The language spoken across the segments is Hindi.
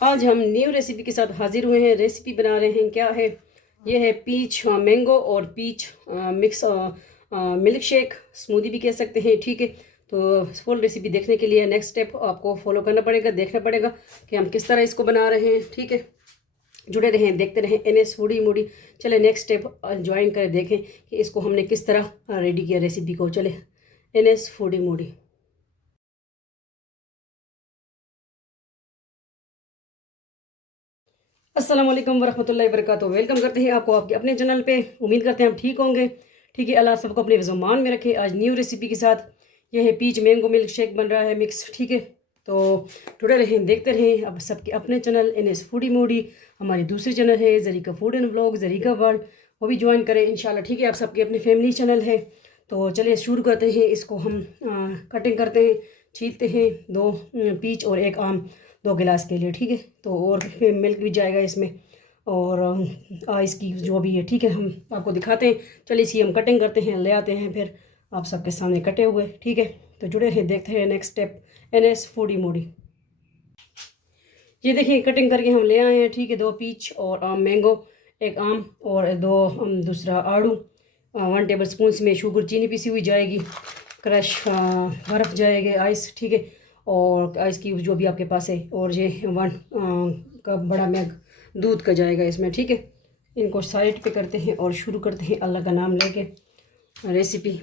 आज हम न्यू रेसिपी के साथ हाजिर हुए हैं। रेसिपी बना रहे हैं, क्या है ये है पीच मैंगो और peach mix milkshake, smoothie भी कह सकते हैं। ठीक है, तो फुल रेसिपी देखने के लिए नेक्स्ट स्टेप आपको फॉलो करना पड़ेगा, देखना पड़ेगा कि हम किस तरह इसको बना रहे हैं। ठीक है, जुड़े रहें, देखते रहें NS फूडी मूडी। चले नेक्स्ट स्टेप ज्वाइन करें, देखें कि इसको हमने किस तरह रेडी किया रेसिपी को। चले NS फूडी मूडी। अस्सलाम वालेकुम वरहमतुल्लाहि वबरकातुहू। वेलकम करते हैं आपको आपके अपने चैनल पे। उम्मीद करते हैं हम ठीक होंगे। ठीक है, अल्लाह सबको अपने ज़ुबान में रखे। आज न्यू रेसिपी के साथ यह है पीच मैंगो मिल्क शेक बन रहा है मिक्स। ठीक है, तो जुड़े रहें, देखते रहें। अब सबके अपने चैनल NS फूडी मूडी, हमारी दूसरी चैनल है Zarika food and vlog, Zarika world, वो भी ज्वाइन करें इंशाल्लाह। ठीक है, आप सबके अपने फैमिली चैनल है। तो चलिए शुरू करते हैं। इसको हम कटिंग करते हैं, छीलते हैं। 2 पीच और 1 आम 2 गिलास के लिए। ठीक है, तो और फिर मिल्क भी जाएगा इसमें और आइस की जो भी है। ठीक है, हम आपको दिखाते हैं। चलिए इसकी हम कटिंग करते हैं, ले आते हैं फिर आप सबके सामने कटे हुए। ठीक है, तो जुड़े हैं, देखते हैं next step NS foodie Moody. ये देखिए कटिंग करके हम ले आए हैं। ठीक है, 2 पीच और मैंगो, 1 आम और 2 दूसरा आड़ू। 1 टेबल स्पून में शुगर चीनी पीसी हुई जाएगी, क्रश बर्फ़ जाएगी, आइस। ठीक है, और आइस की जो भी आपके पास है। और ये 1 कप बड़ा मैग दूध का जाएगा इसमें। ठीक है, इनको साइड पे करते हैं और शुरू करते हैं अल्लाह का नाम लेके रेसिपी।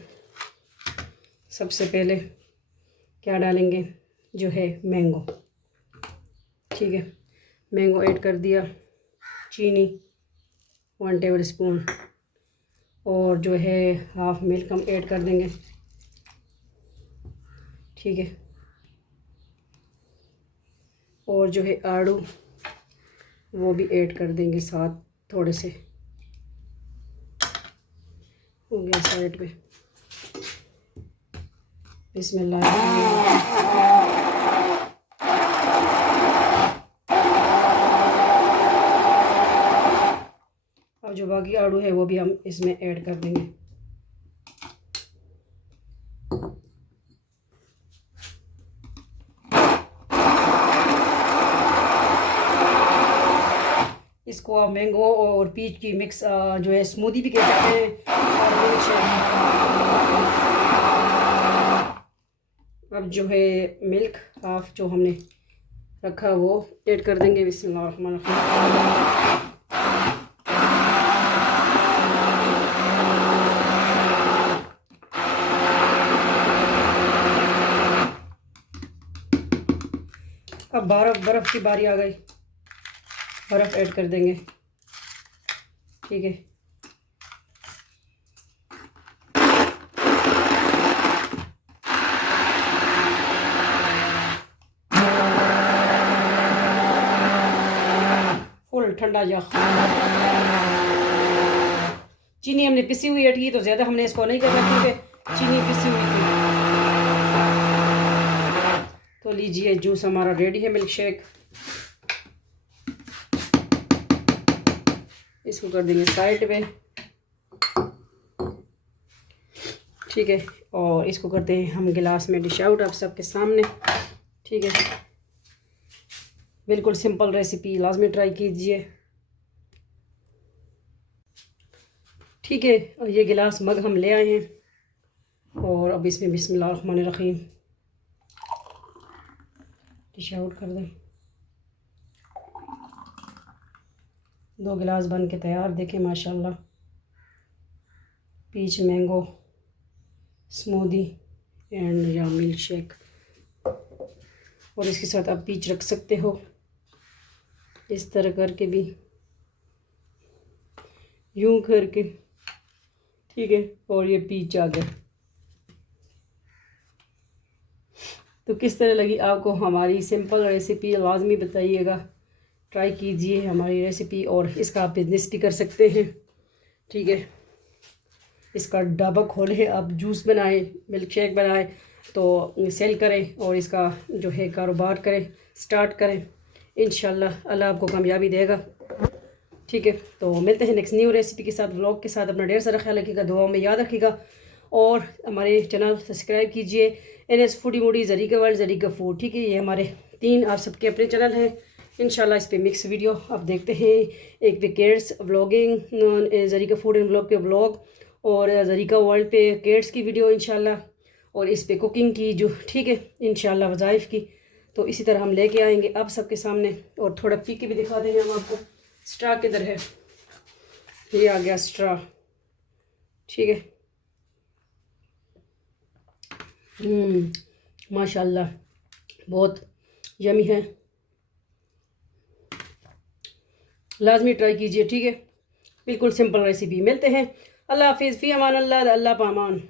सबसे पहले क्या डालेंगे, जो है मैंगो। ठीक है, मैंगो ऐड कर दिया, चीनी 1 टेबल स्पून और जो है हाफ मिल्क हम ऐड कर देंगे। ठीक है, और जो है आड़ू वो भी ऐड कर देंगे साथ थोड़े से। हो गया साइड पे। बिस्मिल्लाह। अब जो बाकी आड़ू है वो भी हम इसमें ऐड कर देंगे। इसको आप मैंगो और पीच की मिक्स जो है स्मूदी भी कह सकते हैं अब जो है मिल्क हाफ जो हमने रखा वो ऐड कर देंगे। बिस्मिल्लाह। अब बर्फ़ की बारी आ गई, बर्फ़ ऐड कर देंगे। ठीक है, फुल ठंडा जा। चीनी हमने पिसी हुई है। ठीक है, तो ज़्यादा हमने इसको नहीं करना क्योंकि चीनी पिसी हुई थी। तो लीजिए, जूस हमारा रेडी है, मिल्क शेक। इसको कर देंगे साइड पे। ठीक है, और इसको करते हैं हम गिलास में डिश आउट आप सबके सामने। ठीक है, बिल्कुल सिंपल रेसिपी, लाजमी ट्राई कीजिए। ठीक है, ये गिलास मग हम ले आए हैं और अब इसमें बिस्मिल्लाहिर्रहमानिर्रहीम डिश आउट कर दें। 2 गिलास बन के तैयार। देखें माशाल्लाह, पीच मैंगो स्मूदी एंड या मिल्क शेक। और इसके साथ आप पीच रख सकते हो इस तरह करके भी, यूं करके। ठीक है, और ये पीच आ गया। तो किस तरह लगी आपको हमारी सिंपल रेसिपी, लाजमी बताइएगा। ट्राई कीजिए हमारी रेसिपी और इसका आप बिजनेस भी कर सकते हैं। ठीक है, इसका ढाबा खोलें, आप जूस बनाएं, मिल्क शेक बनाएं, तो सेल करें और इसका जो है कारोबार करें, स्टार्ट करें। इंशाल्लाह अल्लाह आपको कामयाबी देगा। ठीक है, तो मिलते हैं नेक्स्ट न्यू रेसिपी के साथ, व्लॉग के साथ। अपना ढेर सारा ख्याल रखिएगा, दुआओं में याद रखिएगा और हमारे चैनल सब्सक्राइब कीजिए। NS foodie Moody, Zarika world, Zarika food. ठीक है, ये हमारे 3 आप सबके अपने चैनल हैं। इंशाल्लाह इस पे मिक्स वीडियो आप देखते हैं। एक पे केड्स vlogging, Zarika food and vlog पे व्लॉग, और ज़रीका वर्ल्ड पे केड्स की वीडियो इंशाल्लाह, और इस पे कुकिंग की जो, ठीक है, इंशाल्लाह वज़ाइफ की। तो इसी तरह हम लेके आएंगे आप सबके सामने। और थोड़ा पी के भी दिखा देंगे हम आपको। स्ट्रा किधर है, ये आ गया स्ट्रा, ठीक है। माशाल्लाह बहुत यमी है, लाजमी ट्राई कीजिए, ठीक है। बिल्कुल सिंपल रेसिपी। मिलते हैं, अल्लाह हाफिज़, फ़ी अमान अल्लाह, अल्लाह पामान।